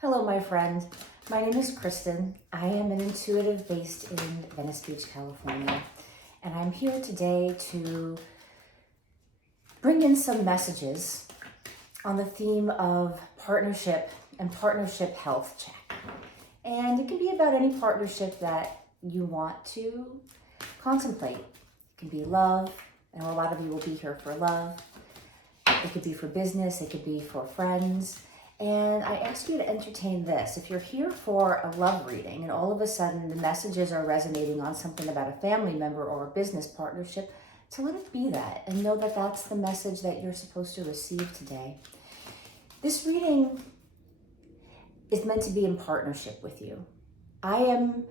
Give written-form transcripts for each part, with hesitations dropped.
Hello, my friend. My name is Kristen. I am an intuitive based in Venice Beach, California. And I'm here today to bring in some messages on the theme of partnership and partnership health check. And it can be about any partnership that you want to contemplate. It can be love. I know a lot of you will be here for love. It could be for business. It could be for friends. And I ask you to entertain this. If you're here for a love reading and all of a sudden the messages are resonating on something about a family member or a business partnership, to let it be that and know that that's the message that you're supposed to receive today. This reading is meant to be in partnership with you. I am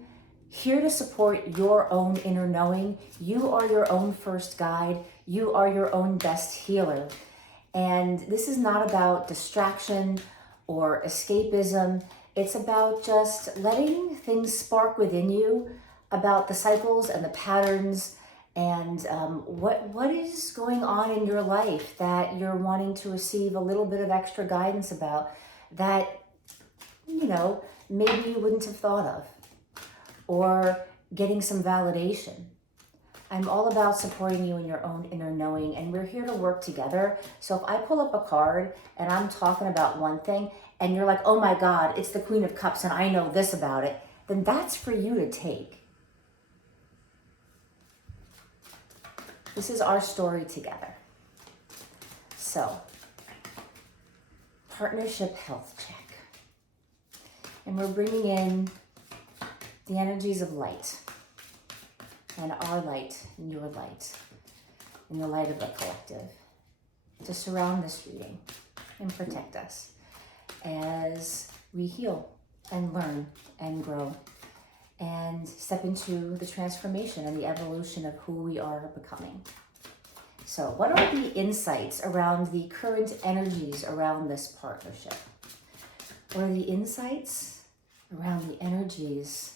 here to support your own inner knowing. You are your own first guide. You are your own best healer. And this is not about distraction or escapism. It's about just letting things spark within you about the cycles and the patterns and what is going on in your life that you're wanting to receive a little bit of extra guidance about that, maybe you wouldn't have thought of, or getting some validation. I'm all about supporting you in your own inner knowing, and we're here to work together. So if I pull up a card and I'm talking about one thing and you're like, oh my God, it's the Queen of Cups and I know this about it, then that's for you to take. This is our story together. So, partnership health check. And we're bringing in the energies of light. And our light, and your light, and the light of the collective, to surround this reading and protect us as we heal and learn and grow and step into the transformation and the evolution of who we are becoming. So, what are the insights around the current energies around this partnership? What are the insights around the energies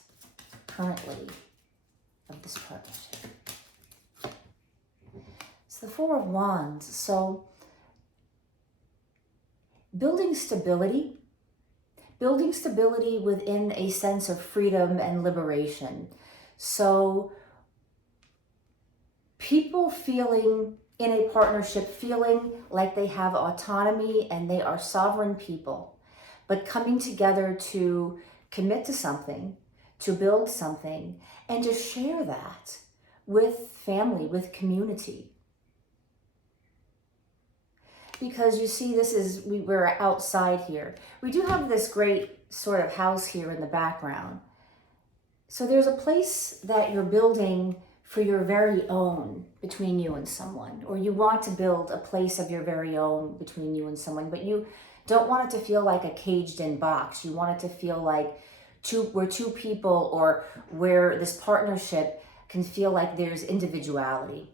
currently of this partnership? It's the Four of Wands. So building stability within a sense of freedom and liberation. So people feeling in a partnership, feeling like they have autonomy and they are sovereign people, but coming together to commit to something, to build something, and to share that with family, with community. Because you see, we're outside here. We do have this great sort of house here in the background. So there's a place that you're building for your very own between you and someone, or you want to build a place of your very own between you and someone, but you don't want it to feel like a caged in box. You want it to feel like we're two people, or where this partnership can feel like there's individuality.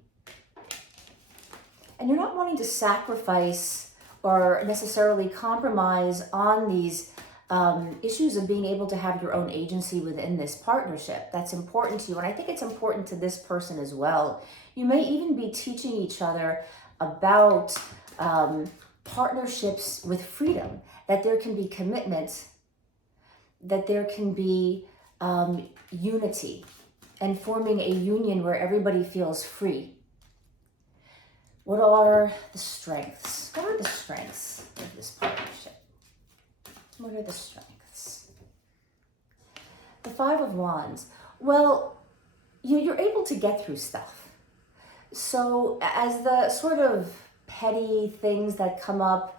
And you're not wanting to sacrifice or necessarily compromise on these issues of being able to have your own agency within this partnership. That's important to you. And I think it's important to this person as well. You may even be teaching each other about partnerships with freedom, that there can be commitment, that there can be unity, and forming a union where everybody feels free. What are the strengths? What are the strengths of this partnership? What are the strengths? The Five of Wands. Well, you're able to get through stuff. So as the sort of petty things that come up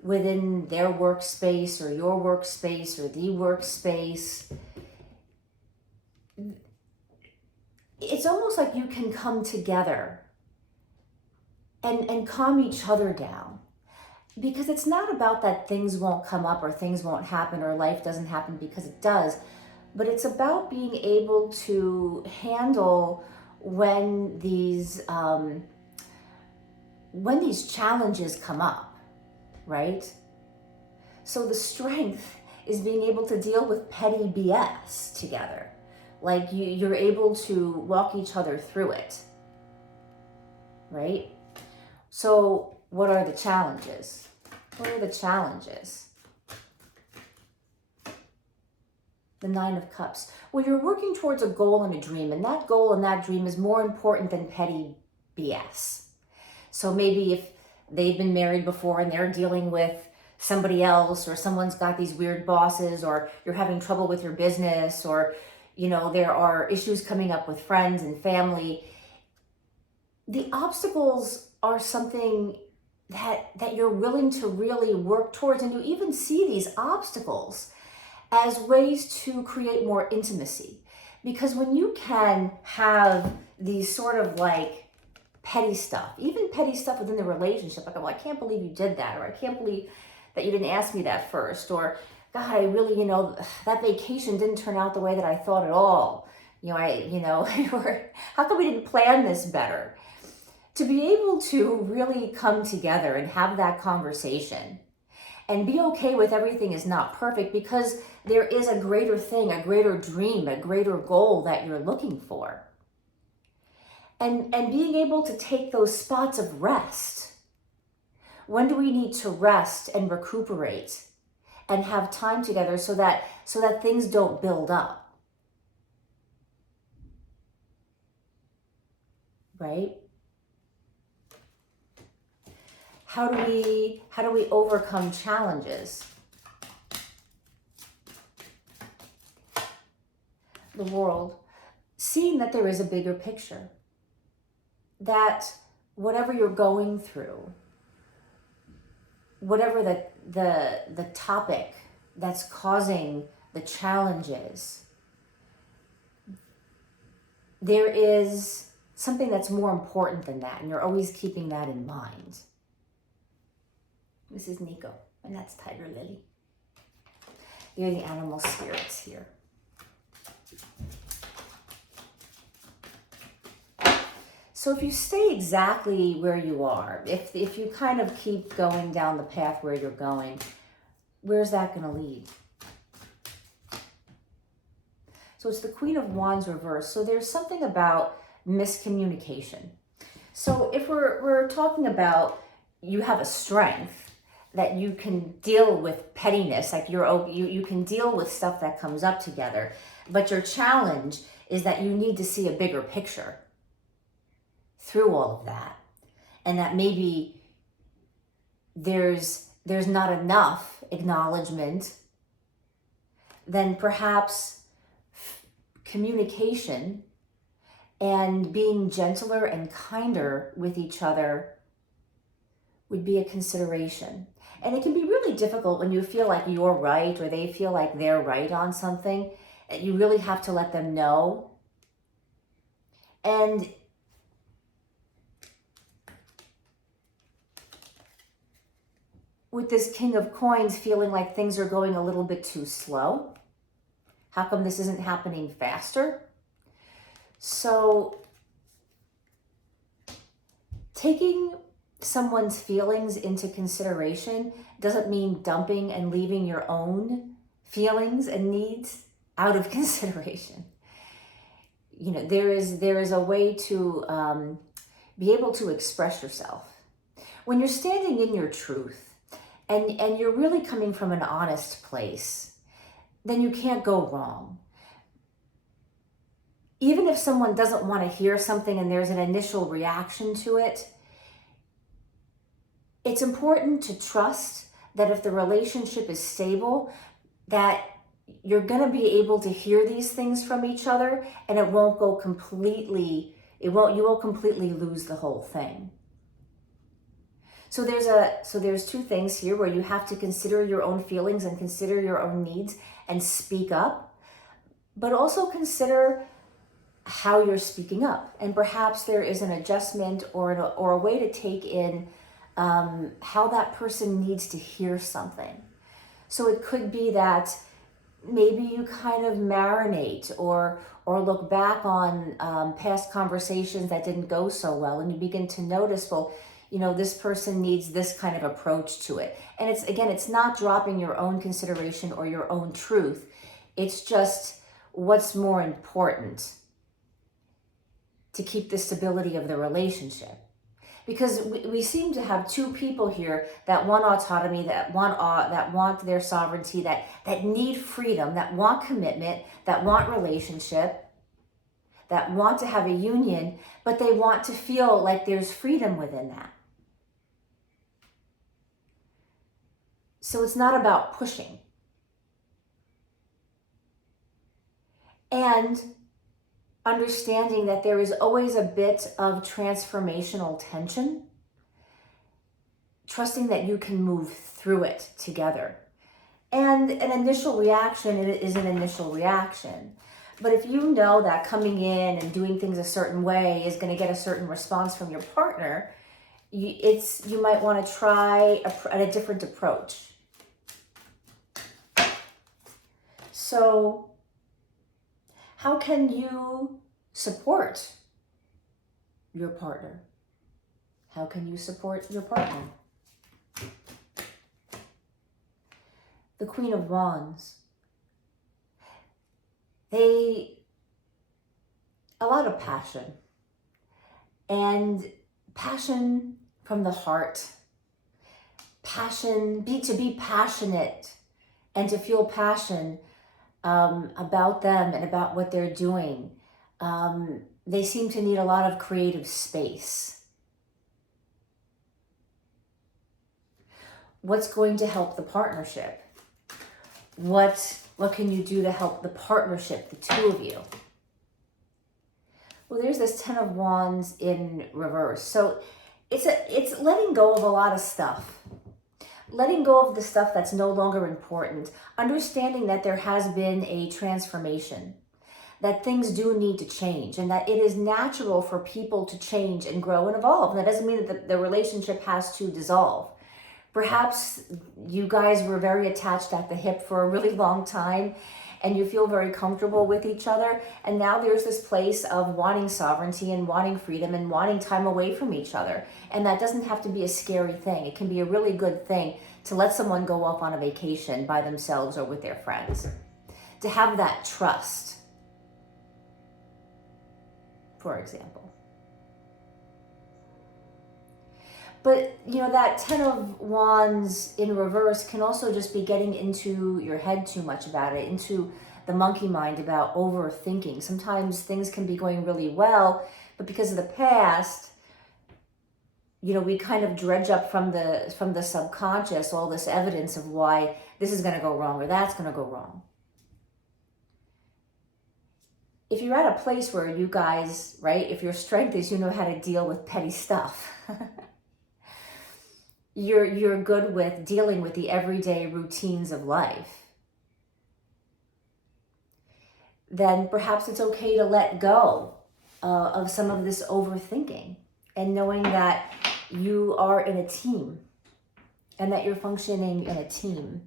within their workspace or your workspace or the workspace, it's almost like you can come together and calm each other down. Because it's not about that things won't come up or things won't happen or life doesn't happen, because it does. But it's about being able to handle when these challenges come up, right? So the strength is being able to deal with petty BS together. Like you're able to walk each other through it, right? So what are the challenges? What are the challenges? The Nine of Cups. Well, you're working towards a goal and a dream, and that goal and that dream is more important than petty BS. So maybe if they've been married before and they're dealing with somebody else, or someone's got these weird bosses, or you're having trouble with your business, or, you know, there are issues coming up with friends and family, the obstacles are something that you're willing to really work towards, and you even see these obstacles as ways to create more intimacy. Because when you can have these sort of like petty stuff, even petty stuff within the relationship, like, oh, I can't believe you did that, or I can't believe that you didn't ask me that first, or God, I really, you know, that vacation didn't turn out the way that I thought at all. You know, or how come we didn't plan this better? To be able to really come together and have that conversation and be okay with everything is not perfect, because there is a greater thing, a greater dream, a greater goal that you're looking for. And being able to take those spots of rest. When do we need to rest and recuperate and have time together so that things don't build up? Right? How do we overcome challenges? The world, seeing that there is a bigger picture, that whatever you're going through, whatever the topic that's causing the challenges, there is something that's more important than that, and you're always keeping that in mind. This is Nico, and that's Tiger Lily. You're the animal spirits here. So if you stay exactly where you are, if you kind of keep going down the path where you're going, where's that going to lead? So it's the Queen of Wands reversed. So there's something about miscommunication. So if we're talking about you have a strength that you can deal with pettiness, like you can deal with stuff that comes up together, but your challenge is that you need to see a bigger picture through all of that, and that maybe there's not enough acknowledgement, then perhaps communication and being gentler and kinder with each other would be a consideration. And it can be really difficult when you feel like you're right or they feel like they're right on something. You really have to let them know. And with this King of Coins feeling like things are going a little bit too slow, how come this isn't happening faster? So taking someone's feelings into consideration doesn't mean dumping and leaving your own feelings and needs out of consideration. You know, there is a way to be able to express yourself. When you're standing in your truth and you're really coming from an honest place, then you can't go wrong. Even if someone doesn't want to hear something and there's an initial reaction to it, it's important to trust that if the relationship is stable, that you're going to be able to hear these things from each other, and you won't completely lose the whole thing. So there's two things here where you have to consider your own feelings and consider your own needs and speak up, but also consider how you're speaking up. And perhaps there is an adjustment or a way to take in how that person needs to hear something. So it could be that maybe you kind of marinate or look back on past conversations that didn't go so well, and you begin to notice, well, you know, this person needs this kind of approach to it. And it's not dropping your own consideration or your own truth. It's just what's more important to keep the stability of the relationship. Because we seem to have two people here that want autonomy, that want their sovereignty, that need freedom, that want commitment, that want relationship, that want to have a union, but they want to feel like there's freedom within that. So it's not about pushing. And understanding that there is always a bit of transformational tension, trusting that you can move through it together. And an initial reaction is an initial reaction. But if you know that coming in and doing things a certain way is going to get a certain response from your partner, you might want to try a different approach. So how can you support your partner? How can you support your partner? The Queen of Wands. A lot of passion. And passion from the heart. To be passionate and to feel passion about them and about what they're doing. They seem to need a lot of creative space. What's going to help the partnership? What can you do to help the partnership, the two of you? Well, there's this Ten of Wands in reverse. So it's letting go of a lot of stuff. Letting go of the stuff that's no longer important. Understanding that there has been a transformation. That things do need to change. And that it is natural for people to change and grow and evolve. And that doesn't mean that the relationship has to dissolve. Perhaps you guys were very attached at the hip for a really long time and you feel very comfortable with each other. And now there's this place of wanting sovereignty and wanting freedom and wanting time away from each other. And that doesn't have to be a scary thing. It can be a really good thing to let someone go off on a vacation by themselves or with their friends. To have that trust, for example. But, that Ten of Wands in reverse can also just be getting into your head too much about it, into the monkey mind about overthinking. Sometimes things can be going really well, but because of the past, we kind of dredge up from the subconscious all this evidence of why this is going to go wrong or that's going to go wrong. If you're at a place where you guys, right, if your strength is you know how to deal with petty stuff, you're good with dealing with the everyday routines of life, then perhaps it's okay to let go of some of this overthinking and knowing that you are in a team and that you're functioning in a team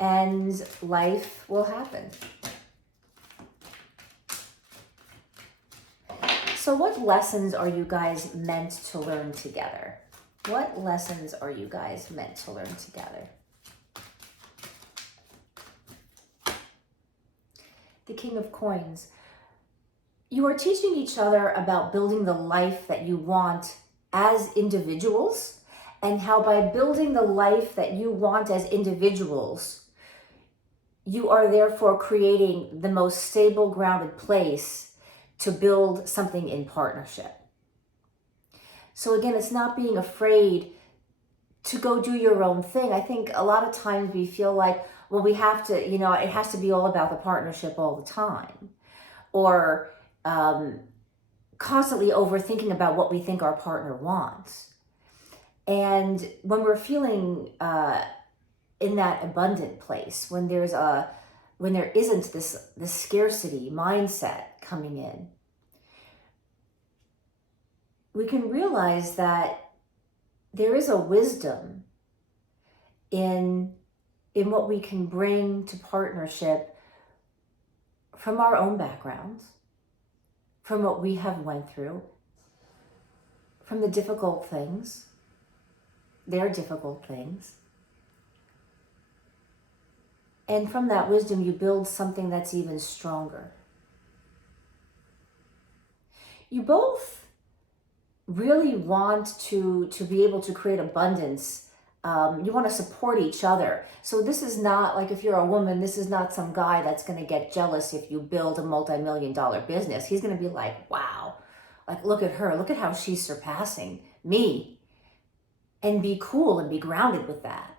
and life will happen. So what lessons are you guys meant to learn together? What lessons are you guys meant to learn together? The King of Coins. You are teaching each other about building the life that you want as individuals, and how by building the life that you want as individuals, you are therefore creating the most stable, grounded place to build something in partnership. So again, it's not being afraid to go do your own thing. I think a lot of times we feel like, well, we have to, it has to be all about the partnership all the time. Or constantly overthinking about what we think our partner wants. And when we're feeling in that abundant place, when there isn't this scarcity mindset coming in, we can realize that there is a wisdom in what we can bring to partnership from our own backgrounds, from what we have went through, from the difficult things, their difficult things. And from that wisdom, you build something that's even stronger. You both really want to be able to create abundance. You want to support each other. So this is not like, if you're a woman, this is not some guy that's going to get jealous if you build a multi-million-dollar business. He's going to be like, wow, like, look at her, look at how she's surpassing me, and be cool and be grounded with that.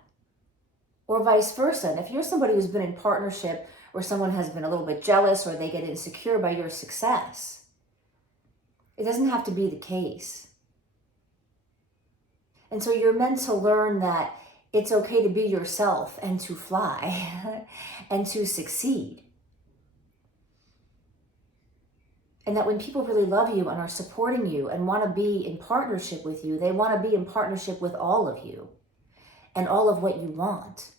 Or vice versa. And if you're somebody who's been in partnership where someone has been a little bit jealous or they get insecure by your success, it doesn't have to be the case. And so you're meant to learn that it's okay to be yourself and to fly and to succeed. And that when people really love you and are supporting you and want to be in partnership with you, they want to be in partnership with all of you and all of what you want.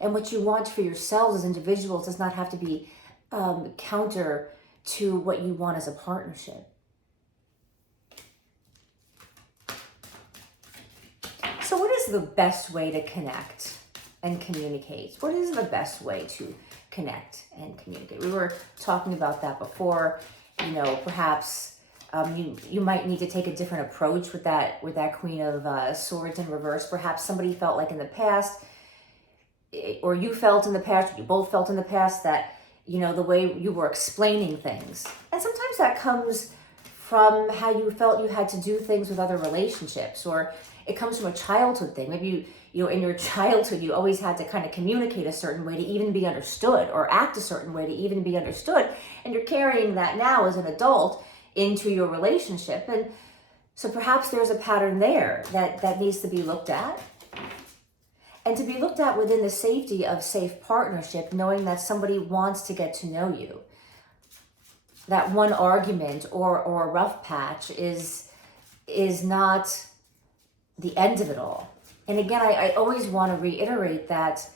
And what you want for yourselves as individuals does not have to be counter to what you want as a partnership. So what is the best way to connect and communicate? What is the best way to connect and communicate? We were talking about that before. You know, perhaps you might need to take a different approach with that Queen of Swords in reverse. Perhaps somebody felt like in the past, or you felt in the past, or you both felt in the past that, you know, the way you were explaining things. And sometimes that comes from how you felt you had to do things with other relationships, or it comes from a childhood thing. Maybe you know, in your childhood, you always had to kind of communicate a certain way to even be understood, or act a certain way to even be understood. And you're carrying that now as an adult into your relationship. And so perhaps there's a pattern there that needs to be looked at. And to be looked at within the safety of safe partnership, knowing that somebody wants to get to know you. That one argument or a rough patch is not the end of it all. And again, I always want to reiterate that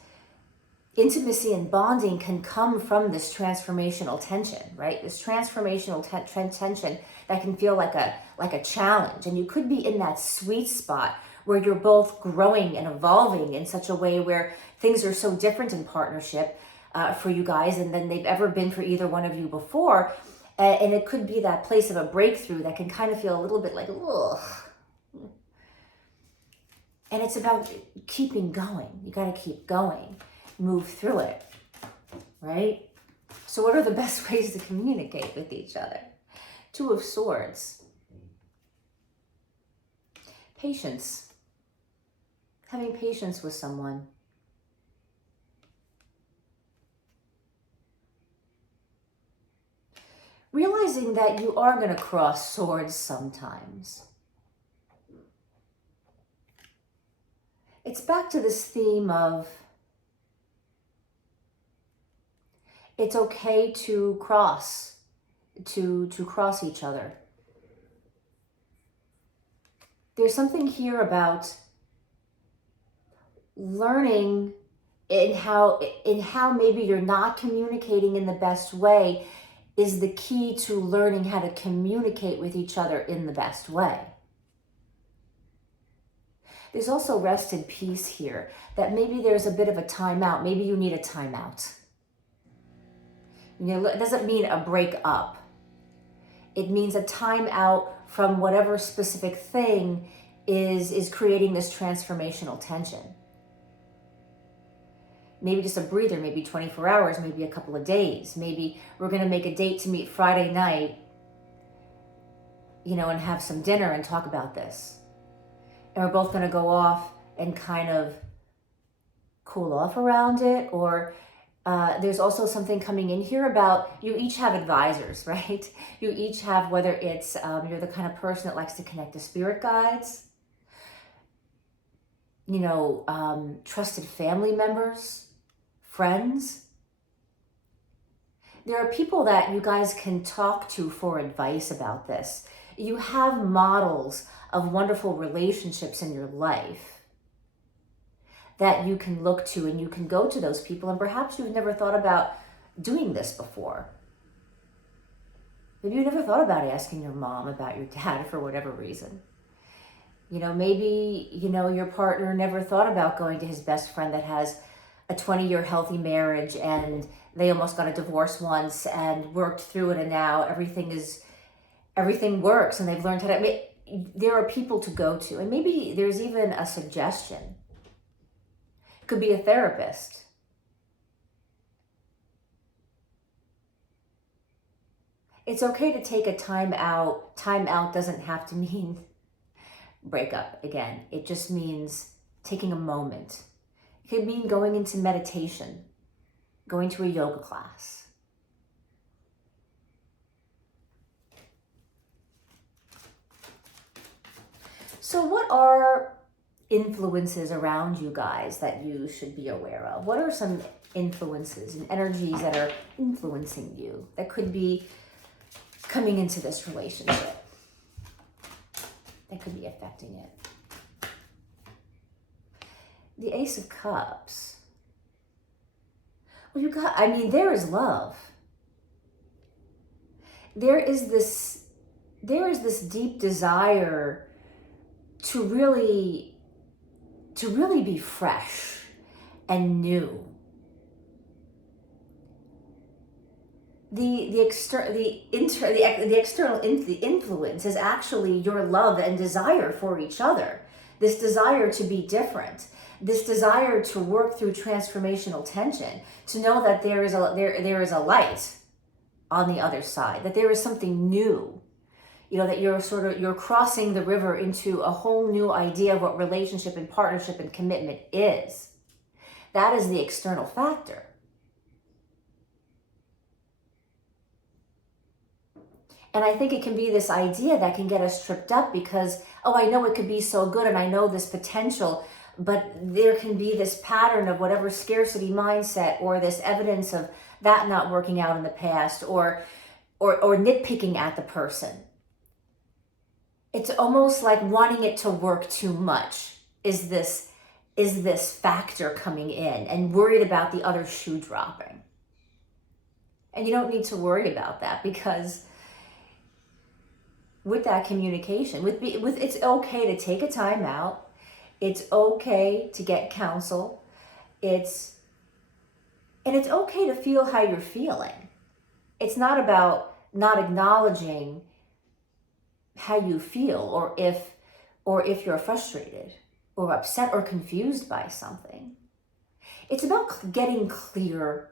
intimacy and bonding can come from this transformational tension, right? This transformational tension that can feel like a challenge. And you could be in that sweet spot where you're both growing and evolving in such a way where things are so different in partnership for you guys than they've ever been for either one of you before. And it could be that place of a breakthrough that can kind of feel a little bit like, ugh. And it's about keeping going. You got to keep going, move through it, right? So what are the best ways to communicate with each other? Two of Swords. Patience. Having patience with someone. Realizing that you are going to cross swords sometimes. It's back to this theme of it's okay to cross each other. There's something here about learning in how maybe you're not communicating in the best way is the key to learning how to communicate with each other in the best way. There's also rest and peace here, that maybe there's a bit of a timeout. Maybe you need a timeout. You know, it doesn't mean a break up. It means a timeout from whatever specific thing is creating this transformational tension. Maybe just a breather, maybe 24 hours, maybe a couple of days. Maybe we're going to make a date to meet Friday night, you know, and have some dinner and talk about this. And we're both going to go off and kind of cool off around it. Or there's also something coming in here about you each have advisors, right? You each have, whether it's you're the kind of person that likes to connect to spirit guides, you know, trusted family members, friends. There are people that you guys can talk to for advice about this. You have models of wonderful relationships in your life that you can look to, and you can go to those people, and perhaps you've never thought about doing this before. Maybe you never thought about asking your mom about your dad for whatever reason. You know, maybe, you know, your partner never thought about going to his best friend that has a 20-year healthy marriage and they almost got a divorce once and worked through it, and now everything is everything works and they've learned how to, there are people to go to. And maybe there's even a suggestion. It could be a therapist. It's okay to take a time out. Time out doesn't have to mean break up again. It just means taking a moment. It could mean going into meditation, going to a yoga class. So what are influences around you guys that you should be aware of? What are some influences and energies that are influencing you that could be coming into this relationship, that could be affecting it? The Ace of Cups. Well, there is love. There is this deep desire to really be fresh and new. The external influence is actually your love and desire for each other. This desire to be different. This desire to work through transformational tension. To know that there is a light on the other side. That there is something new. That you're crossing the river into a whole new idea of what relationship and partnership and commitment is. That is the external factor. And I think it can be this idea that can get us tripped up because, I know it could be so good and I know this potential, but there can be this pattern of whatever scarcity mindset or this evidence of that not working out in the past or nitpicking at the person. It's almost like wanting it to work too much is this factor coming in and worried about the other shoe dropping. And you don't need to worry about that because with that communication, with it's okay to take a time out. It's okay to get counsel. It's okay to feel how you're feeling. It's not about not acknowledging how you feel or if you're frustrated or upset or confused by something. It's about getting clear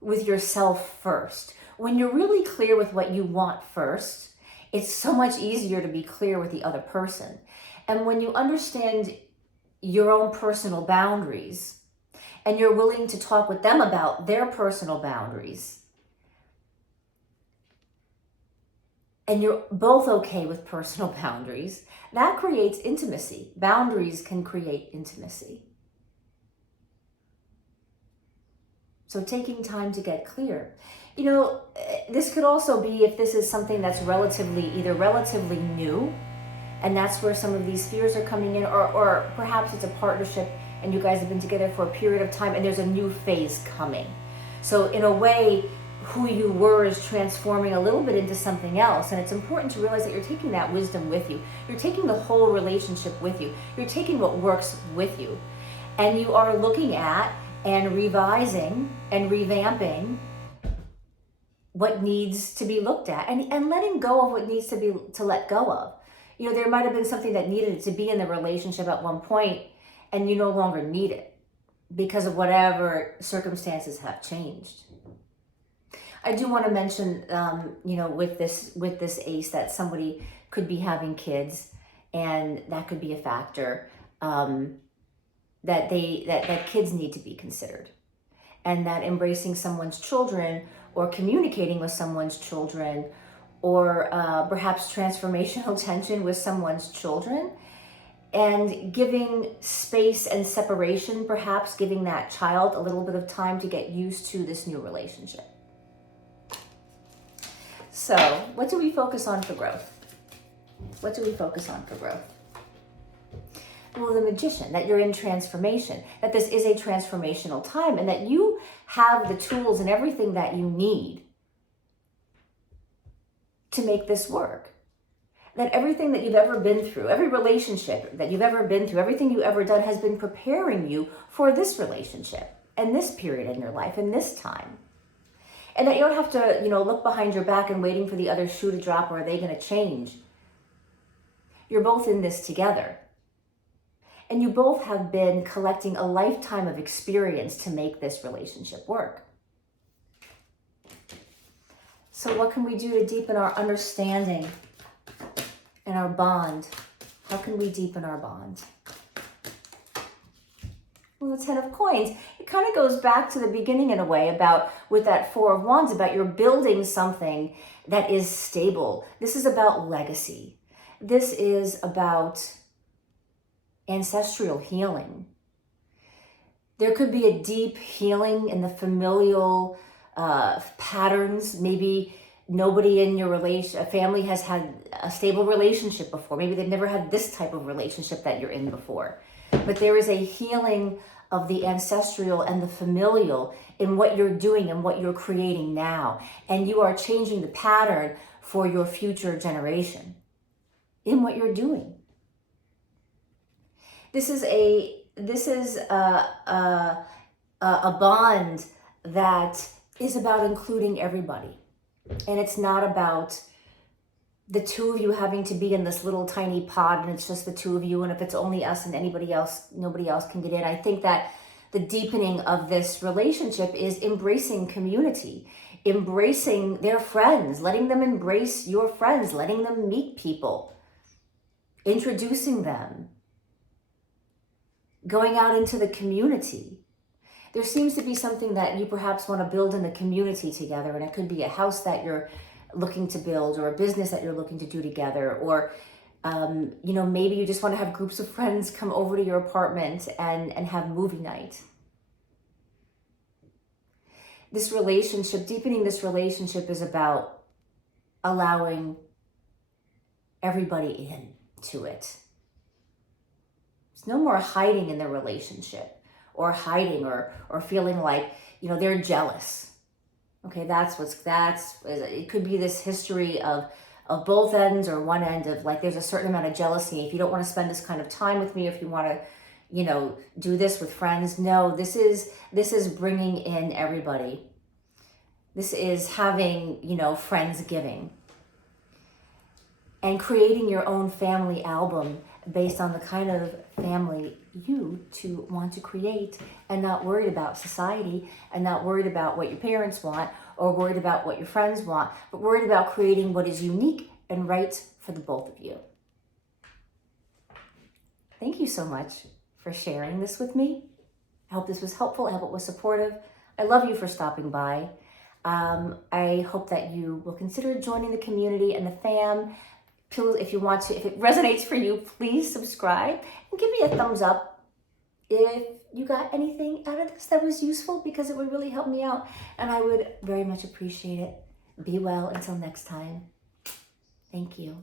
with yourself first. When you're really clear with what you want first, it's so much easier to be clear with the other person. And when you understand your own personal boundaries and you're willing to talk with them about their personal boundaries, and you're both okay with personal boundaries, that creates intimacy. Boundaries can create intimacy. So taking time to get clear. This could also be if this is something that's either relatively new, and that's where some of these fears are coming in, or perhaps it's a partnership and you guys have been together for a period of time and there's a new phase coming. So in a way, who you were is transforming a little bit into something else. And it's important to realize that you're taking that wisdom with you. You're taking the whole relationship with you. You're taking what works with you. And you are looking at and revising and revamping what needs to be looked at and letting go of what needs to let go of. There might have been something that needed to be in the relationship at one point and you no longer need it because of whatever circumstances have changed. I do want to mention, with this ace that somebody could be having kids, and that could be a factor that kids need to be considered, and that embracing someone's children or communicating with someone's children, or perhaps transformational tension with someone's children, and giving space and separation, perhaps giving that child a little bit of time to get used to this new relationship. So, what do we focus on for growth? What do we focus on for growth? Well, the Magician, that you're in transformation, that this is a transformational time, and that you have the tools and everything that you need to make this work. That everything that you've ever been through, every relationship that you've ever been through, everything you've ever done has been preparing you for this relationship and this period in your life and this time. And that you don't have to, look behind your back and waiting for the other shoe to drop, or are they going to change? You're both in this together. And you both have been collecting a lifetime of experience to make this relationship work. So what can we do to deepen our understanding and our bond? How can we deepen our bond? Well, the 10 of coins, it kind of goes back to the beginning in a way about, with that 4 of wands, about you're building something that is stable. This is about legacy. This is about ancestral healing. There could be a deep healing in the familial patterns. Maybe nobody in your family has had a stable relationship before. Maybe they've never had this type of relationship that you're in before. But there is a healing of the ancestral and the familial in what you're doing and what you're creating now. And you are changing the pattern for your future generation in what you're doing. This is a bond that is about including everybody. And it's not about the two of you having to be in this little tiny pod and it's just the two of you, and if it's only us and anybody else, nobody else can get in. I think that the deepening of this relationship is embracing community, embracing their friends, letting them embrace your friends, letting them meet people, introducing them, going out into the community. There seems to be something that you perhaps want to build in the community together, and it could be a house that you're looking to build, or a business that you're looking to do together, or maybe you just want to have groups of friends come over to your apartment and have movie night. This relationship, deepening this relationship, is about allowing everybody in to it. There's no more hiding in the relationship, or hiding or feeling like, they're jealous. Okay, it could be this history of both ends, or one end of like, there's a certain amount of jealousy. If you don't want to spend this kind of time with me, if you want to, do this with friends. No, this is bringing in everybody. This is having, Friendsgiving. And creating your own family album based on the kind of family you two want to create, and not worried about society, and not worried about what your parents want, or worried about what your friends want, but worried about creating what is unique and right for the both of you. Thank you so much for sharing this with me. I hope this was helpful. I hope it was supportive. I love you for stopping by. I hope that you will consider joining the community and the fam. If you want to, if it resonates for you, please subscribe and give me a thumbs up if you got anything out of this that was useful, because it would really help me out, and I would very much appreciate it. Be well until next time. Thank you.